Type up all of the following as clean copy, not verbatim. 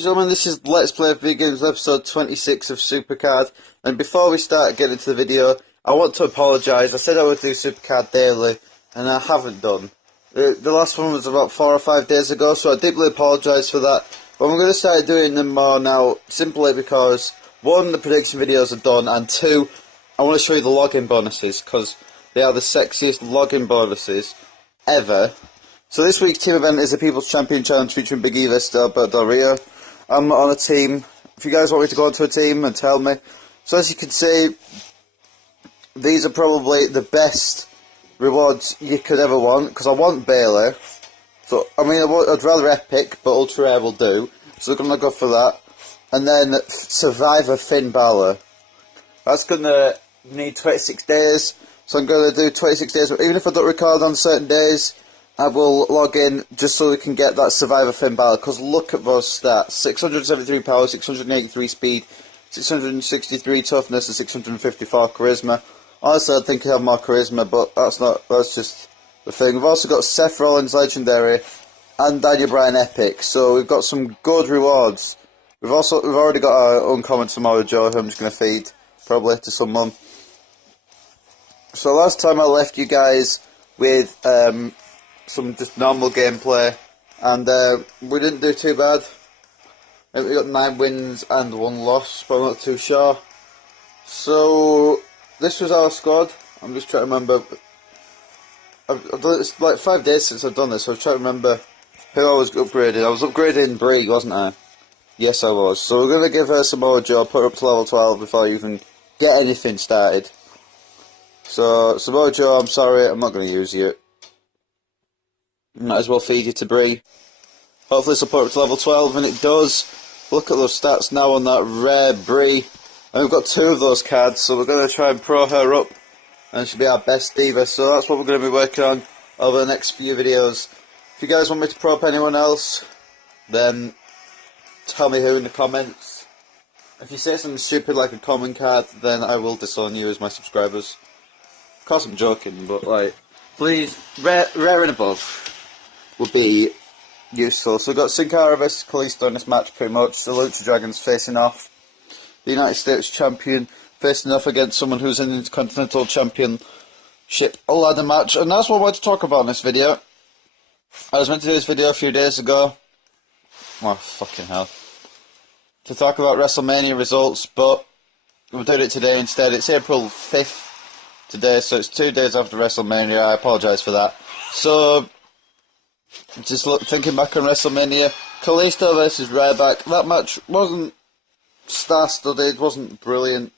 and gentlemen, this is Let's Play Video Games episode 26 of Supercard. And before we start getting into the video, I want to apologise. I said I would do Supercard daily, and I haven't done. The last one was about 4 or 5 days ago, so I deeply apologise for that. But I'm going to start doing them more now, simply because, 1, the prediction videos are done, and 2, I want to show you the login bonuses, because they are the sexiest login bonuses ever. So this week's team event is the People's Champion Challenge featuring Big E vs Alberto Del Rio. I'm on a team. If you guys want me to go into a team and tell me. So as you can see, these are probably the best rewards you could ever want, because I want Baylor. So, I mean, I'd rather Epic, but Ultra Rare will do. So we're going to go for that. And then Survivor Finn Balor. That's going to need 26 days. So I'm going to do 26 days. But even if I don't record on certain days, I will log in just so we can get that Survivor Finn Balor, because look at those stats. 673 power, 683 speed, 663 toughness, and 654 charisma. Honestly, I think I have more charisma, but that's just the thing. We've also got Seth Rollins Legendary and Daniel Bryan Epic, so we've got some good rewards. We've already got our uncommon Samoa Joe, who I'm just going to feed, probably, to someone. So last time I left you guys with some just normal gameplay, and we didn't do too bad. We got 9 wins and 1 loss, but I'm not too sure. So this was our squad. I'm just trying to remember. I've done it's like 5 days since I've done this, so I'm trying to remember who I was upgrading. I was upgrading Brie, wasn't I? Yes, I was. So we're going to give her Samoa Joe, put her up to level 12 before you even get anything started. So Samoa Joe, I'm sorry, I'm not going to use you. Might as well feed you to Brie. Hopefully this will put it to level 12, and it does. Look at those stats now on that rare Brie. And we've got 2 of those cards, so we're going to try and pro her up. And she'll be our best diva, so that's what we're going to be working on over the next few videos. If you guys want me to pro up anyone else, then tell me who in the comments. If you say something stupid like a common card, then I will disown you as my subscribers. Of course I'm joking, but like, please, rare and above would be useful. So we've got Sin Cara vs Kalisto in this match, pretty much. The Lucha Dragons facing off. The United States Champion facing off against someone who's in the Intercontinental Championship ladder match. And that's what I wanted to talk about in this video. I was meant to do this video a few days ago. Oh, fucking hell. To talk about Wrestlemania results, but we're doing it today instead. It's April 5th today, so it's 2 days after WrestleMania. I apologise for that. So, just thinking back on WrestleMania, Kalisto versus Ryback. That match wasn't star-studded, wasn't brilliant,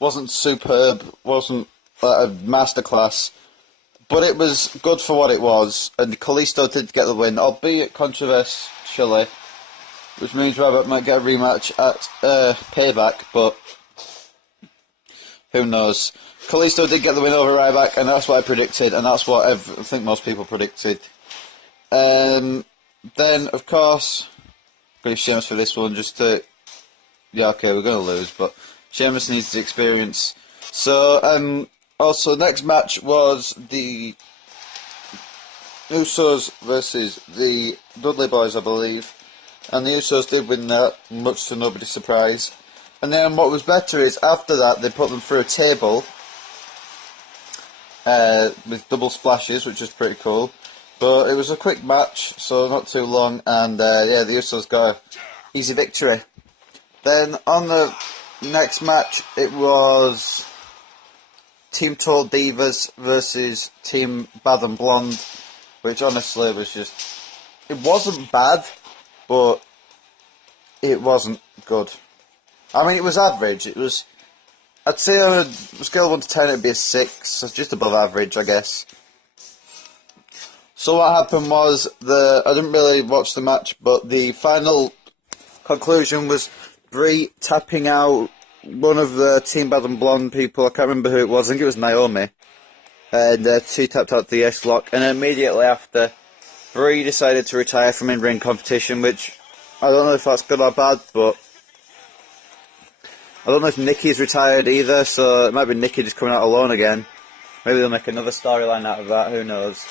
wasn't superb, wasn't a masterclass, but it was good for what it was, and Kalisto did get the win, albeit controversially, which means Ryback might get a rematch at Payback, but who knows. Kalisto did get the win over Ryback, and that's what I predicted, and that's what I think most people predicted. Then, of course, I'm going to Sheamus for this one, just to... Yeah, okay, we're going to lose, but Sheamus needs the experience. So, also, next match was the Usos versus the Dudley Boys, I believe. And the Usos did win that, much to nobody's surprise. And then what was better is, after that, they put them through a table with double splashes, which is pretty cool. But it was a quick match, so not too long, and yeah, the Usos got an easy victory. Then on the next match, it was Team Tall Divas versus Team Bad and Blonde, which honestly was just... It wasn't bad, but it wasn't good. I mean, it was average. It was... I'd say on a scale of 1 to 10, it'd be a 6, so just above average, I guess. So what happened was, I didn't really watch the match, but the final conclusion was Brie tapping out one of the Team Bad and Blonde people. I can't remember who it was. I think it was Naomi. And she tapped out the S-Lock. And immediately after, Brie decided to retire from in-ring competition, which I don't know if that's good or bad, but I don't know if Nikki's retired either, so it might be Nikki just coming out alone again. Maybe they'll make another storyline out of that, who knows.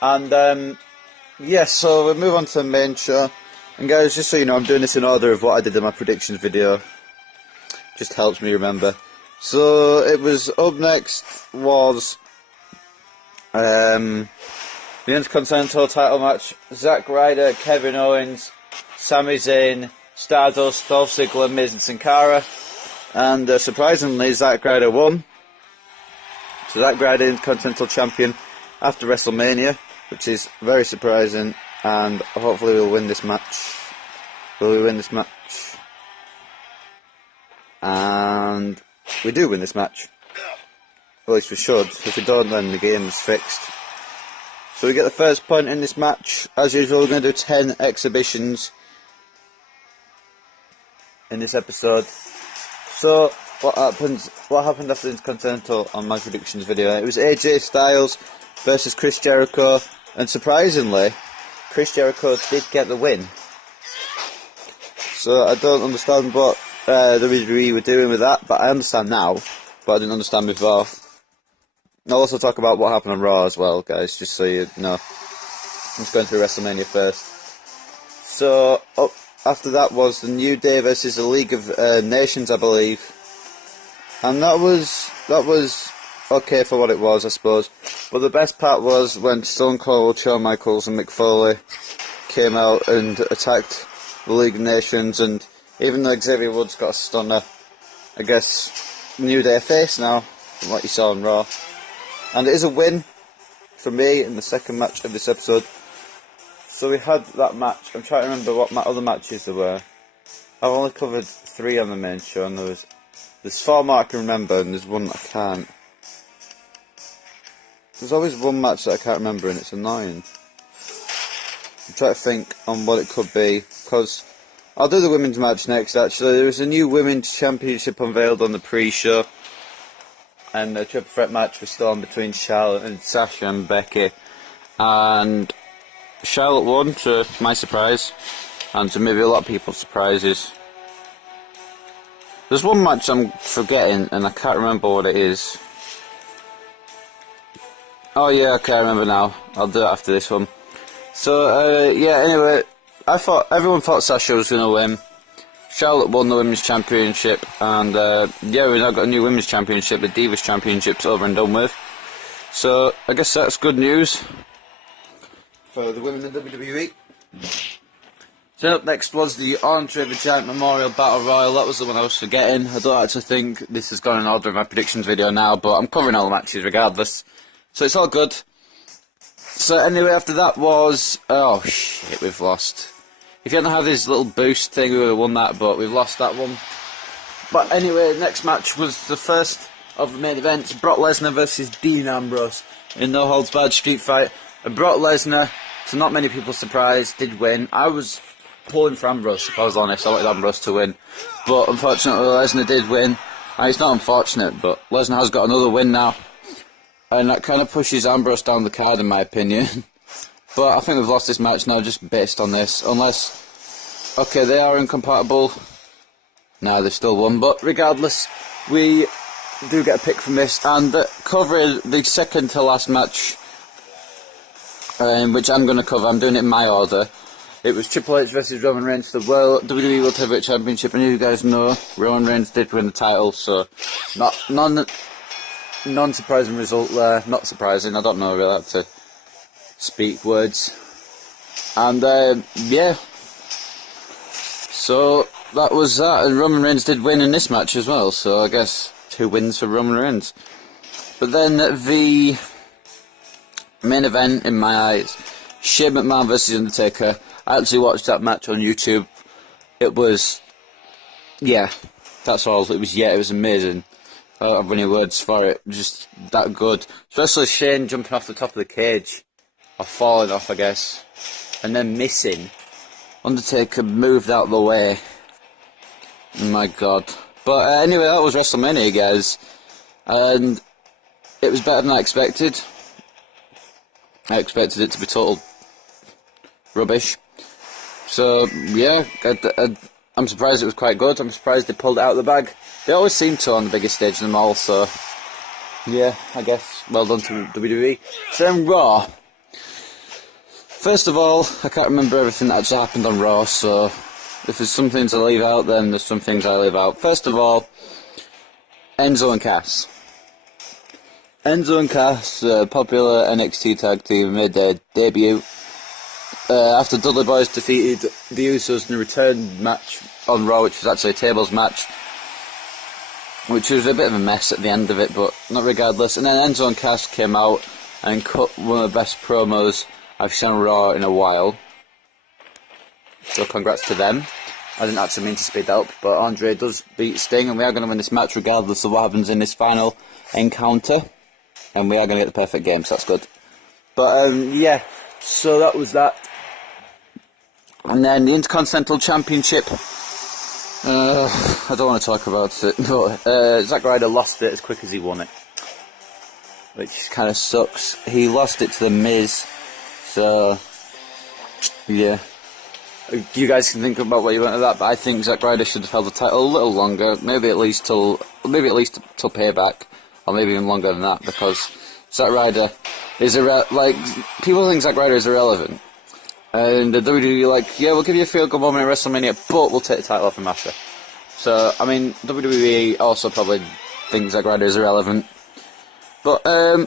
And, yeah, so we'll move on to the main show. And guys, just so you know, I'm doing this in order of what I did in my predictions video. Just helps me remember. So it was up next was the Intercontinental title match. Zack Ryder, Kevin Owens, Sami Zayn, Stardust, Dolph Ziggler, Miz and Sin Cara. And surprisingly, Zack Ryder won. So Zack Ryder, Intercontinental Champion after WrestleMania, which is very surprising. And hopefully we'll win this match. Will we win this match? And we do win this match. At least we should. If we don't, then the game is fixed. So we get the first point in this match. As usual, we're going to do 10 exhibitions in this episode. So what happened after the Intercontinental on my predictions video? It was AJ Styles versus Chris Jericho, and surprisingly, Chris Jericho did get the win. So I don't understand what WWE were doing with that, but I understand now, but I didn't understand before. I'll also talk about what happened on Raw as well, guys, just so you know. I'm just going through WrestleMania first. So up after that was the New Day versus the League of Nations, I believe, and that was okay for what it was, I suppose. But the best part was when Stone Cold, Shawn Michaels, and Mick Foley came out and attacked the League of Nations, and even though Xavier Woods got a stunner, I guess New Day face now, from what you saw on Raw. And it is a win for me in the second match of this episode. So we had that match. I'm trying to remember what other matches there were. I've only covered 3 on the main show, and there's 4 more I can remember, and there's one that I can't. There's always one match that I can't remember, and it's annoying. I'm trying to think on what it could be, because I'll do the women's match next. Actually, there was a new women's championship unveiled on the pre-show, and a triple threat match was still on between Charlotte and Sasha and Becky, and Charlotte won, to my surprise, and to maybe a lot of people's surprises. There's one match I'm forgetting, and I can't remember what it is. Oh yeah, okay, I remember now. I'll do it after this one. So, yeah, anyway, everyone thought Sasha was going to win. Charlotte won the Women's Championship, and yeah, we've now got a new Women's Championship. The Divas Championship's over and done with. So, I guess that's good news for the women in WWE. So up next was the Andre the Giant Memorial Battle Royal. That was the one I was forgetting. I don't actually think this has gone in order of my predictions video now, but I'm covering all the matches regardless. So it's all good. So anyway, after that was... oh shit, we've lost. If you hadn't had this little boost thing, we would have won that, but we've lost that one. But anyway, next match was the first of the main events. Brock Lesnar versus Dean Ambrose in no holds barred street fight. And Brock Lesnar, to not many people's surprise, did win. I was pulling for Ambrose, if I was honest. I wanted Ambrose to win. But unfortunately, Lesnar did win. And it's not unfortunate, but Lesnar has got another win now. And that kind of pushes Ambrose down the card, in my opinion. But I think we've lost this match now, just based on this. Unless, okay, they are incompatible. No, they've still won. But regardless, we do get a pick from this. And covering the second to last match, which I'm going to cover, I'm doing it in my order. It was Triple H versus Roman Reigns for the WWE World Heavyweight Championship. And you guys know, Roman Reigns did win the title, so non-surprising result there. Not surprising, I don't know really how to speak words. And yeah, so that was that, and Roman Reigns did win in this match as well, so I guess 2 wins for Roman Reigns. But then the main event in my eyes, Shane McMahon versus Undertaker. I actually watched that match on YouTube. It was, yeah, that's all. It was amazing. I don't have any words for it. Just that good. Especially Shane jumping off the top of the cage. Or falling off, I guess. And then missing. Undertaker moved out of the way. My God. But anyway, that was WrestleMania, guys. And it was better than I expected. I expected it to be total rubbish. So, yeah, I'm surprised it was quite good. I'm surprised they pulled it out of the bag. They always seem to on the biggest stage of them all, so yeah, I guess well done to WWE. So then Raw. First of all, I can't remember everything that actually happened on Raw, so if there's some things I leave out, then there's some things I leave out. First of all, Enzo and Cass. Enzo and Cass, popular NXT tag team, made their debut after Dudley Boyz defeated the Usos in a return match on Raw, which was actually a tables match, which was a bit of a mess at the end of it, but not regardless. And then Enzo and Cass came out and cut one of the best promos I've seen on Raw in a while. So congrats to them. I didn't actually mean to speed up, but Andre does beat Sting, and we are going to win this match regardless of what happens in this final encounter. And we are going to get the perfect game, so that's good. But yeah, so that was that. And then the Intercontinental Championship. I don't want to talk about it, but Zack Ryder lost it as quick as he won it, which kind of sucks. He lost it to The Miz, so yeah. You guys can think about what you want of that, but I think Zack Ryder should have held the title a little longer, maybe at least till Payback, or maybe even longer than that, because Zack Ryder is people think Zack Ryder is irrelevant. And the WWE are like, yeah, we'll give you a feel-good moment at WrestleMania, but we'll take the title off from Masha. So, I mean, WWE also probably thinks Zack Ryder is irrelevant. But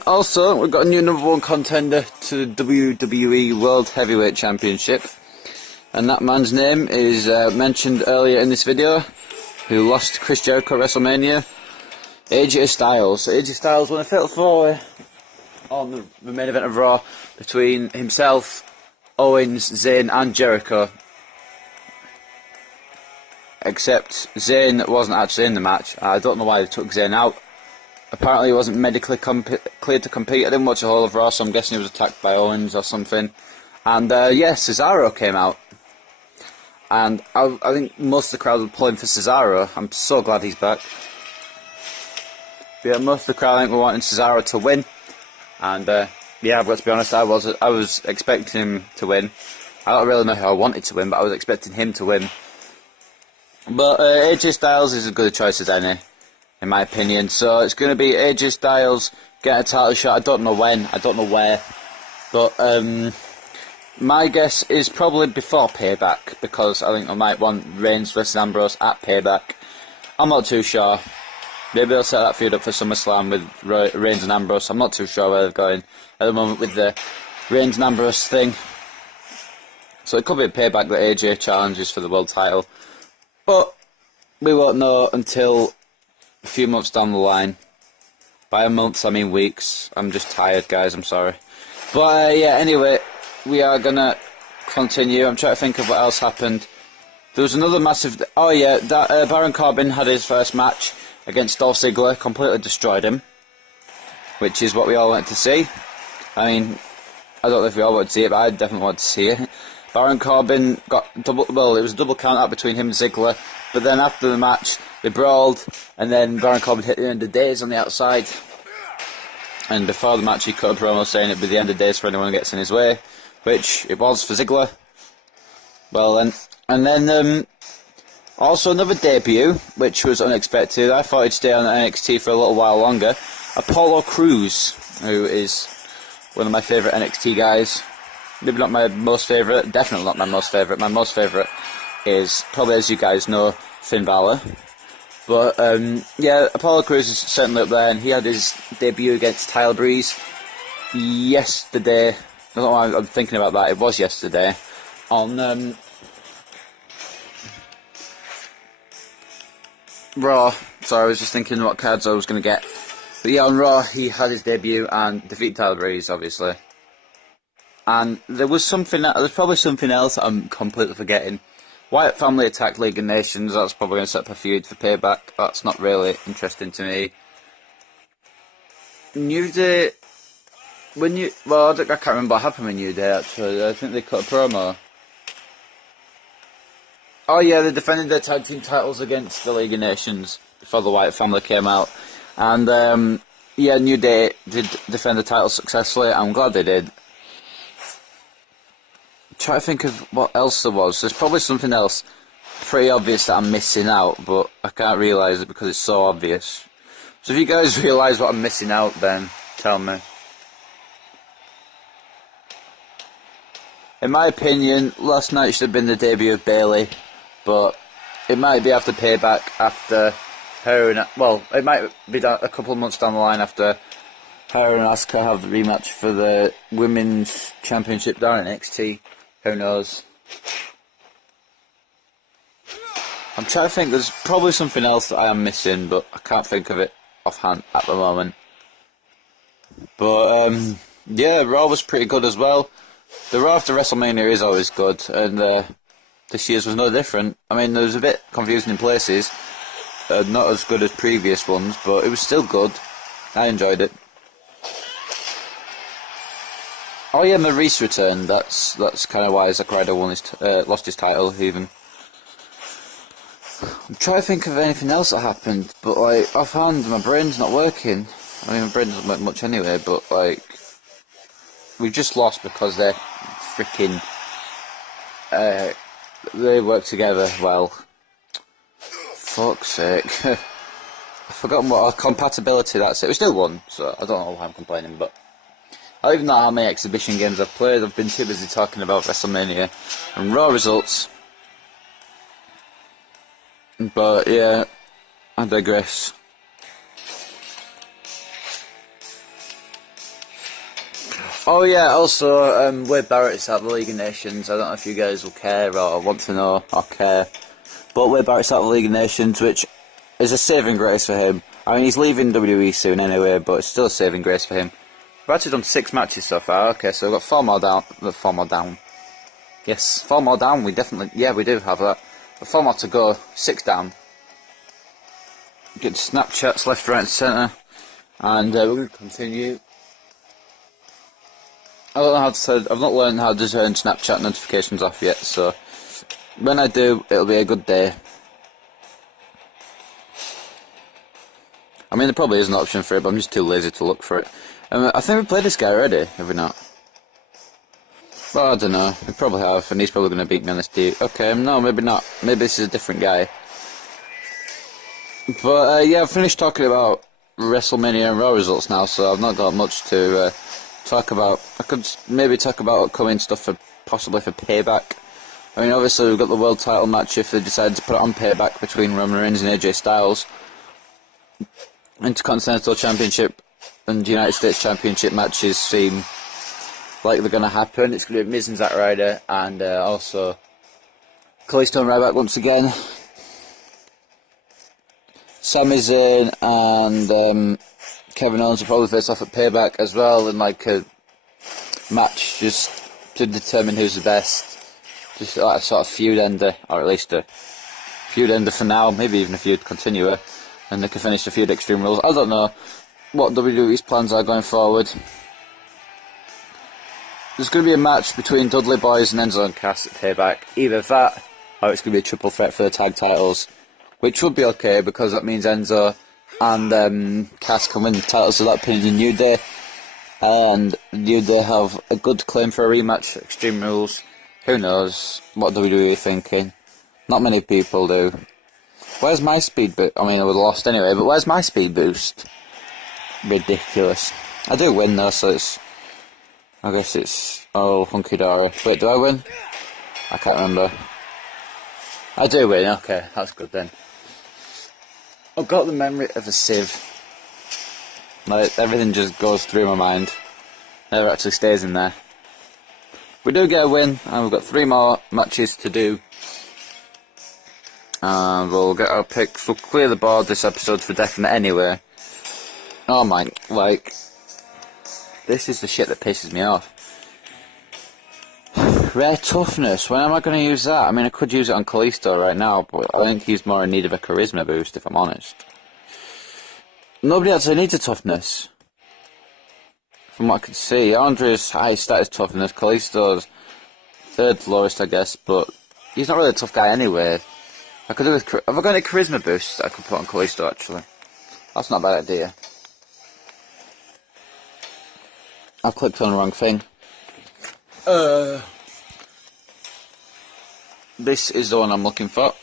also, we've got a new number one contender to the WWE World Heavyweight Championship. And that man's name is mentioned earlier in this video, who lost to Chris Jericho at WrestleMania, AJ Styles. AJ Styles won a fatal four-way on the main event of Raw between himself, Owens, Zayn and Jericho, except Zayn wasn't actually in the match. I don't know why they took Zayn out. Apparently he wasn't medically cleared to compete. I didn't watch the whole of Raw, so I'm guessing he was attacked by Owens or something. And yeah, Cesaro came out, and I think most of the crowd were pulling for Cesaro. I'm so glad he's back. But yeah, most of the crowd I think were wanting Cesaro to win, and yeah, I've got to be honest, I was expecting him to win. I don't really know who I wanted to win, but I was expecting him to win. But AJ Styles is as good a choice as any, in my opinion. So it's going to be AJ Styles getting a title shot. I don't know when, I don't know where, but my guess is probably before Payback, because I think I might want Reigns versus Ambrose at Payback. I'm not too sure. Maybe they'll set that feud up for SummerSlam with Reigns and Ambrose. I'm not too sure where they're going at the moment with the Reigns and Ambrose thing. So it could be a Payback that AJ challenges for the world title. But we won't know until a few months down the line. By a month, I mean weeks. I'm just tired, guys. I'm sorry. But yeah, anyway, we are going to continue. I'm trying to think of what else happened. There was another massive... Oh yeah, Baron Corbin had his first match against Dolph Ziggler, completely destroyed him, which is what we all wanted to see. I mean, I don't know if we all wanted to see it, but I definitely wanted to see it. Baron Corbin got it was a double count out between him and Ziggler, but then after the match, they brawled, and then Baron Corbin hit the end of days on the outside, and before the match he cut a promo saying it'd be the end of days for anyone who gets in his way, which it was for Ziggler. Well then, and then, also another debut, which was unexpected. I thought he'd stay on NXT for a little while longer. Apollo Crews, who is one of my favourite NXT guys. Maybe not my most favourite, definitely not my most favourite. My most favourite is, probably as you guys know, Finn Balor. But yeah, Apollo Crews is certainly up there, and he had his debut against Tyler Breeze yesterday. I don't know why I'm thinking about that, it was yesterday. On Raw. Sorry, I was just thinking what cards I was going to get. But yeah, on Raw, he had his debut and defeated Tyler Breeze, obviously. And there was probably something else that I'm completely forgetting. Wyatt family attacked League of Nations. That's probably going to set up a feud for Payback. That's not really interesting to me. New Day... I can't remember what happened with New Day, actually. I think they cut a promo. Oh yeah, they defended their tag team titles against the League of Nations before the Wyatt family came out. And yeah, New Day did defend the title successfully. I'm glad they did. Try to think of what else there was. There's probably something else pretty obvious that I'm missing out, but I can't realise it because it's so obvious. So if you guys realise what I'm missing out, then tell me. In my opinion, last night should have been the debut of Bayley, but it might be after Payback, after her and... Well, it might be a couple of months down the line after her and Asuka have the rematch for the Women's Championship down in NXT. Who knows? I'm trying to think, there's probably something else that I am missing, but I can't think of it offhand at the moment. But, yeah, Raw was pretty good as well. The Raw after WrestleMania is always good, and this year's was no different. I mean, there was a bit confusing in places, not as good as previous ones, but it was still good. I enjoyed it. Oh yeah, Maurice returned. That's kind of why Zack Ryder lost his title even. I'm trying to think of anything else that happened, but like offhand, my brain's not working. I mean, my brain doesn't work much anyway, but like we've just lost because they're freaking they work together well. Fuck's sake. I've forgotten what compatibility that's it. We still won, so I don't know why I'm complaining, but I don't even know how many exhibition games I've played. I've been too busy talking about WrestleMania and Raw results. But yeah, I digress. Oh yeah, also Wade Barrett's at the League of Nations. I don't know if you guys will care or want to know or care. But Wade Barrett's at the League of Nations, which is a saving grace for him. I mean, he's leaving WWE soon anyway, but it's still a saving grace for him. We've actually done 6 matches so far. Okay, so we've got 4 more down. 4 more down. Yes, 4 more down. We definitely, yeah, we do have that. But 4 more to go. 6 down. Get Snapchats left, right, and centre, and we're going to continue. I don't know how to. I've not learned how to turn Snapchat notifications off yet, so when I do, it'll be a good day. I mean, there probably is an option for it, but I'm just too lazy to look for it. I think we played this guy already, have we not? Well, I don't know. We probably have, and he's probably going to beat me on this dude. Okay, no, maybe not. Maybe this is a different guy. But, yeah, I've finished talking about WrestleMania and Raw results now, so I've not got much to talk about. I could maybe talk about upcoming stuff for possibly for Payback. I mean, obviously we've got the world title match if they decide to put it on Payback between Roman Reigns and AJ Styles. Intercontinental Championship and United States Championship matches seem like they're going to happen. It's going to be Miz and Zack Ryder, and also Kalisto and Ryback once again. Sami Zayn and Kevin Owens will probably face off at Payback as well in like a match just to determine who's the best. Just like a sort of feud ender, or at least a feud ender for now, maybe even a feud continuer, and they can finish the feud Extreme Rules. I don't know what WWE's plans are going forward. There's going to be a match between Dudley Boyz and Enzo and Cass at Payback. Either that, or it's going to be a triple threat for the tag titles, which would be okay because that means Enzo and Cass can win the titles without pinning the New Day, and New Day have a good claim for a rematch at Extreme Rules. Who knows what WWE are thinking? Not many people do. Where's my speed boost? I mean, I would have lost anyway, but where's my speed boost? Ridiculous. I do win though, so it's... I guess it's all hunky-dory. Wait, do I win? I can't remember. I do win, okay, that's good then. I've got the memory of a sieve. Like, everything just goes through my mind. Never actually stays in there. We do get a win, and we've got 3 more matches to do. And we'll get our picks. We'll clear the board this episode for definite anyway. Oh my, like... This is the shit that pisses me off. Rare toughness, when am I going to use that? I mean, I could use it on Kalisto right now, but I think he's more in need of a charisma boost, if I'm honest. Nobody actually needs a toughness. From what I can see, Andre's high status toughness, Kalisto's 3rd lowest, I guess, but he's not really a tough guy anyway. I could do with, have I got any charisma boosts that I could put on Kalisto, actually? That's not a bad idea. I've clicked on the wrong thing. This is the one I'm looking for.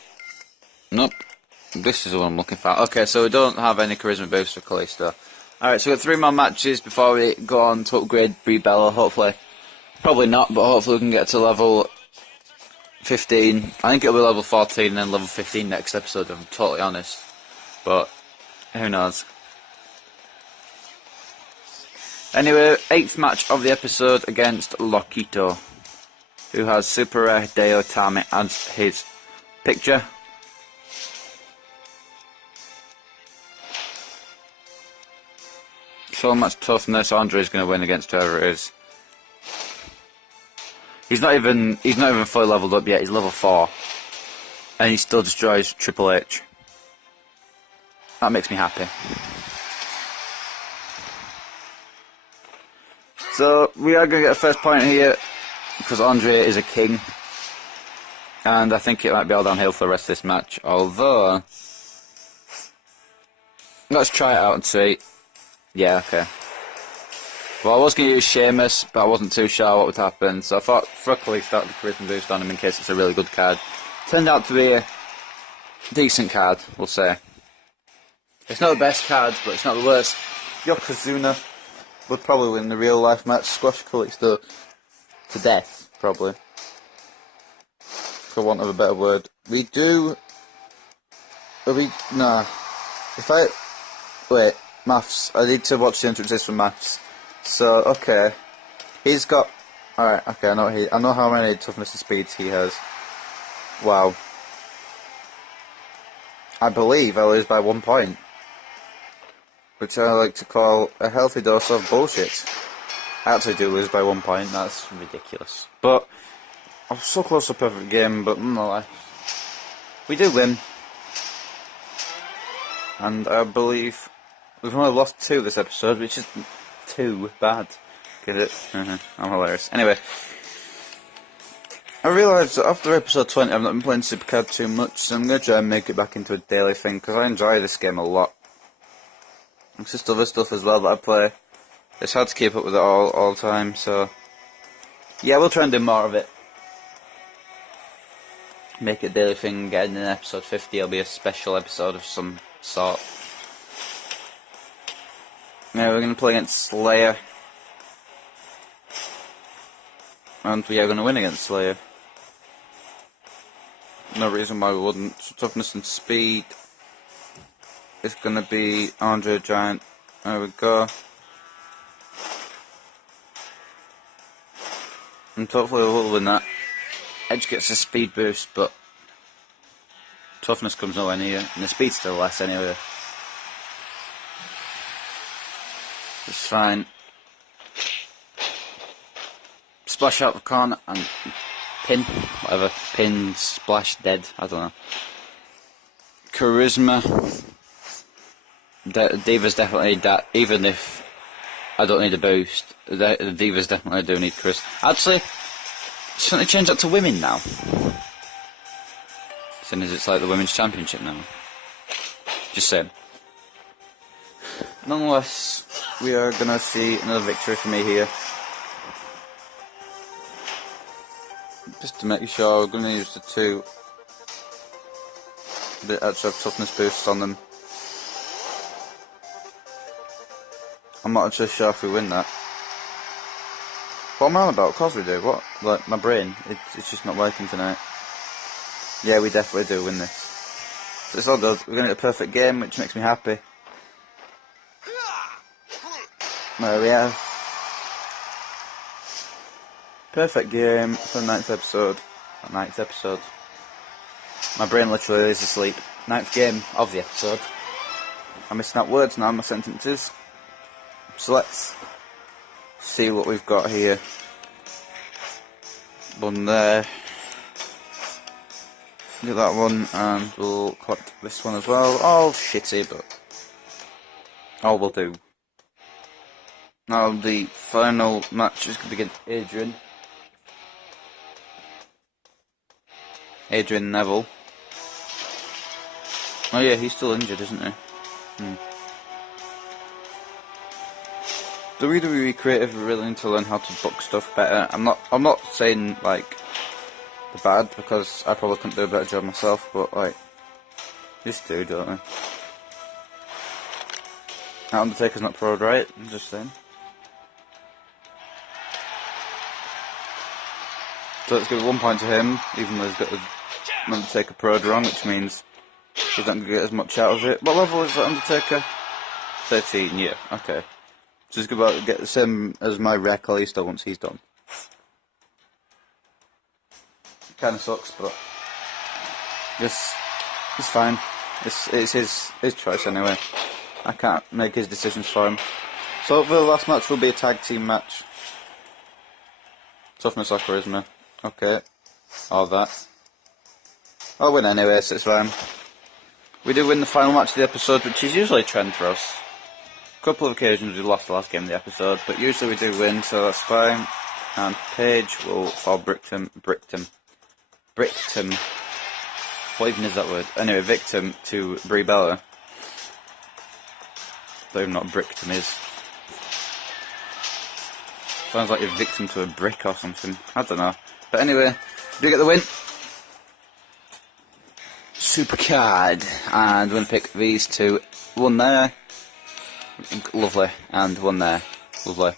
Nope. This is the one I'm looking for. Okay, so we don't have any charisma boost for Kalisto. Alright, so we've got 3 more matches before we go on to upgrade Brie Bella, hopefully. Probably not, but hopefully we can get to level 15. I think it'll be level 14 and then level 15 next episode, if I'm totally honest. But, who knows. Anyway, 8th match of the episode against Loquito, who has Super Rare Hideo Itami as his picture. So much toughness. Andre's going to win against whoever it is. He's not even fully leveled up yet. He's level 4, and he still destroys Triple H. That makes me happy. So we are going to get a first point here because Andre is a king, and I think it might be all downhill for the rest of this match. Although, let's try it out and see. Yeah, okay. Well, I was going to use Sheamus, but I wasn't too sure what would happen, so I thought Fruckly start the charisma boost on him in case it's a really good card. Turned out to be a decent card, we'll say. It's not the best card, but it's not the worst. Yokozuna would probably win the real life match. Squash Kalisto to death, probably. For want of a better word. We do... Nah. Wait, maths. I need to watch the entrances for maths. So, okay. He's got... Alright, okay, I know how many toughness and speeds he has. Wow. I believe I lose by 1 point. Which I like to call a healthy dose of bullshit. I actually do lose by 1 point, that's ridiculous. But, I was so close to a perfect game, but nonetheless. We do win. And I believe we've only lost 2 this episode, which is too bad. Get it? I'm hilarious. Anyway, I realised that after episode 20 I've not been playing Supercard too much, so I'm going to try and make it back into a daily thing, because I enjoy this game a lot. It's just other stuff as well that I play. It's hard to keep up with it all the time, so... Yeah, we'll try and do more of it. Make it a daily thing, getting in episode 50, it'll be a special episode of some sort. Now we're going to play against Slayer. And we are going to win against Slayer. No reason why we wouldn't. So toughness and speed. It's going to be Andre Giant. There we go. And hopefully we'll win that. Edge gets a speed boost, but toughness comes nowhere near, and the speed's still less anyway. It's fine. Splash out the corner and pin, whatever. Pin, splash, dead, I don't know. Charisma. Divas definitely need that, even if I don't need a boost. The Divas definitely do need charisma. Actually, shouldn't they change that to women now? Seeing as it's like the women's championship now. Just saying. Nonetheless, we are gonna see another victory for me here. Just to make sure, we're gonna use the 2 that actually have toughness boosts on them. I'm not actually sure if we win that. What am I on about? Of course we do. What? Like, my brain, it's just not working tonight. Yeah, we definitely do win this. So it's all good. We're going to get a perfect game, which makes me happy. There we are. Perfect game for the 9th episode. Not 9th episode. My brain literally is asleep. 9th game of the episode. I'm missing out words now in my sentences. So let's see what we've got here. One there. Get that one, and we'll collect this one as well. All shitty, but all will do. Now the final match is going to be against Adrian. Adrian Neville. Oh yeah, he's still injured, isn't he? WWE creative really need to learn how to book stuff better. I'm not saying like the bad, because I probably couldn't do a better job myself, but like, just do, don't they? Undertaker's not pro, right? I'm just saying. So let's give 1 point to him, even though he's got the Undertaker Pro wrong, which means he's not going to get as much out of it. What level is that Undertaker? 13, yeah, okay. So he's going to get the same as my Rhea Kalisto once he's done. Kind of sucks, but it's fine. It's his choice anyway. I can't make his decisions for him. So hopefully the last match will be a tag team match. Toughness or charisma. Okay. All that. I'll win anyway, so it's fine. We do win the final match of the episode, which is usually a trend for us. A couple of occasions we lost the last game of the episode, but usually we do win, so that's fine. And Paige will fall Brickton. What even is that word? Anyway, victim to Brie Bella. I don't even know what Brickton is. Sounds like you're victim to a brick or something. I don't know. But anyway, do get the win. Supercard. And we're going to pick these two. One there. Lovely. And one there. Lovely.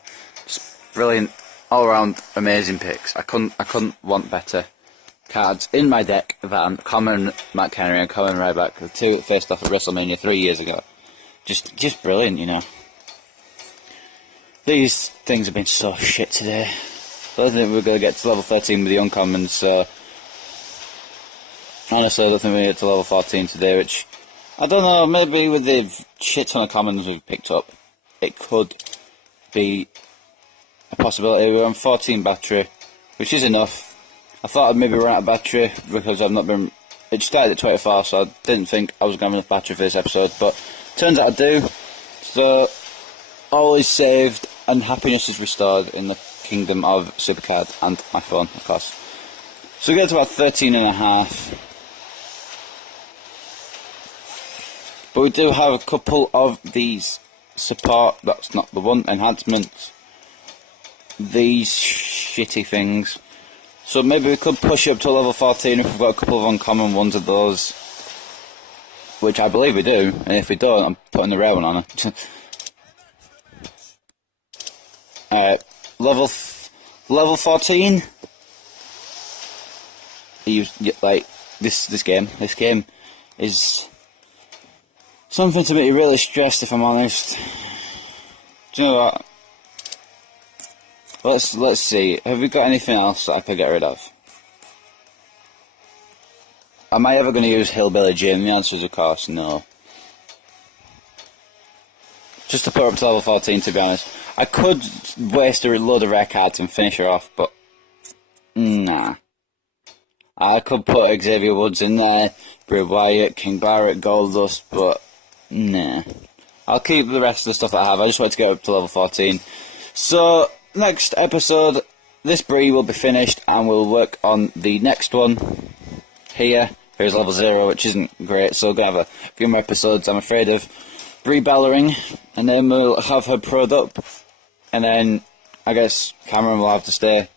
Just brilliant. All around amazing picks. I couldn't want better cards in my deck than common Matt Henry and common Ryback, the two that faced off at Wrestlemania 3 years ago. Just brilliant, you know. These things have been so shit today. I don't think we're going to get to level 13 with the uncommons, so honestly I don't think we're going to get to level 14 today, which, I don't know, maybe with the shit ton of commons we've picked up, it could be a possibility. We're on 14 battery, which is enough. I thought I'd maybe run out of battery because I've not been... It started at 24, so I didn't think I was going to have enough battery for this episode, but turns out I do. So, all is saved and happiness is restored in the kingdom of Supercard and my phone, of course. So we get to about 13.5. But we do have a couple of these support, that's not the one, enhancements. These shitty things. So maybe we could push up to level 14 if we've got a couple of uncommon ones of those. Which I believe we do, and if we don't, I'm putting the rare one on it. Alright, level 14. Like, this game is something to make you really stressed, if I'm honest. Do you know what? Let's see. Have we got anything else that I could get rid of? Am I ever going to use Hillbilly Jim? The answer is of course no. Just to put her up to level 14, to be honest. I could waste a load of rare cards and finish her off, but nah. I could put Xavier Woods in there, Bray Wyatt, King Barrett, Goldust, but nah. I'll keep the rest of the stuff that I have. I just want to get up to level 14. So, next episode, this Brie will be finished and we'll work on the next one here. Here's level 0, which isn't great, so we're going to have a few more episodes, I'm afraid, of Brie Bellering, and then we'll have her prod up, and then I guess Cameron will have to stay.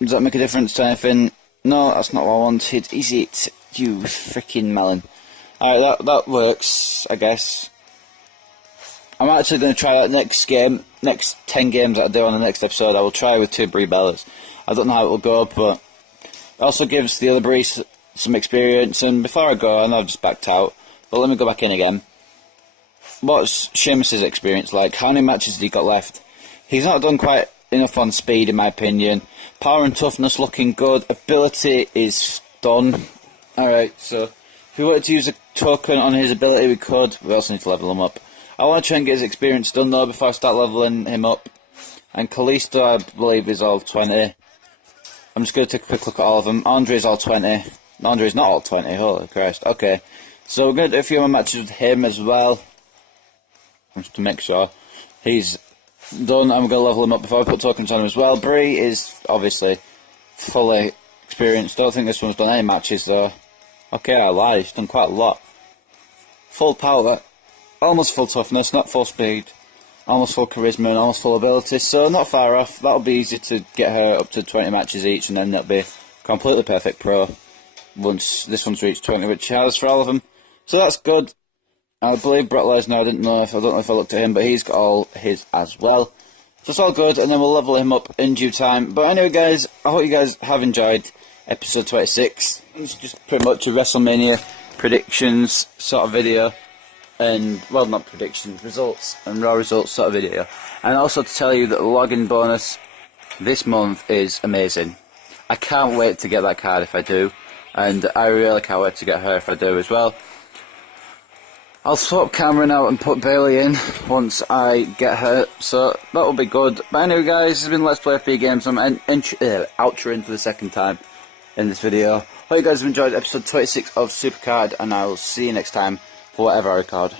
Does that make a difference to anything? No, that's not what I wanted, is it? You freaking melon. Alright, that works, I guess. I'm actually going to try that next game, next 10 games that I do on the next episode, I will try with 2 Brie Bellas. I don't know how it will go, but it also gives the other Brie some experience, and before I go, I know I've just backed out, but let me go back in again. What's Sheamus' experience like? How many matches has he got left? He's not done quite enough on speed, in my opinion. Power and toughness looking good. Ability is done. Alright, so if we wanted to use a token on his ability, we could. We also need to level him up. I want to try and get his experience done, though, before I start leveling him up. And Kalisto, I believe, is all 20. I'm just going to take a quick look at all of them. Andre's all 20. Andre's not all 20, holy Christ. Okay, so we're going to do a few more matches with him as well, just to make sure he's done. I'm going to level him up before I put tokens on him as well. Brie is obviously fully experienced. Don't think this one's done any matches, though. Okay, I lied. He's done quite a lot. Full power, almost full toughness, not full speed. Almost full charisma and almost full ability, so not far off. That'll be easy to get her up to 20 matches each, and then that'll be completely perfect pro once this one's reached 20, which she has for all of them. So that's good. I believe Brock Lesnar, I don't know if I looked at him, but he's got all his as well. So it's all good, and then we'll level him up in due time. But anyway, guys, I hope you guys have enjoyed episode 26. It's just pretty much a WrestleMania predictions sort of video. And, well, not predictions, results and raw results sort of video. And also to tell you that the login bonus this month is amazing. I can't wait to get that card if I do. And I really can't wait to get her if I do as well. I'll swap Cameron out and put Bailey in once I get her, so that will be good. But anyway, guys, this has been Let's Play FP Games. I'm outroing for the second time in this video. Hope you guys have enjoyed episode 26 of Supercard, and I will see you next time for whatever I record.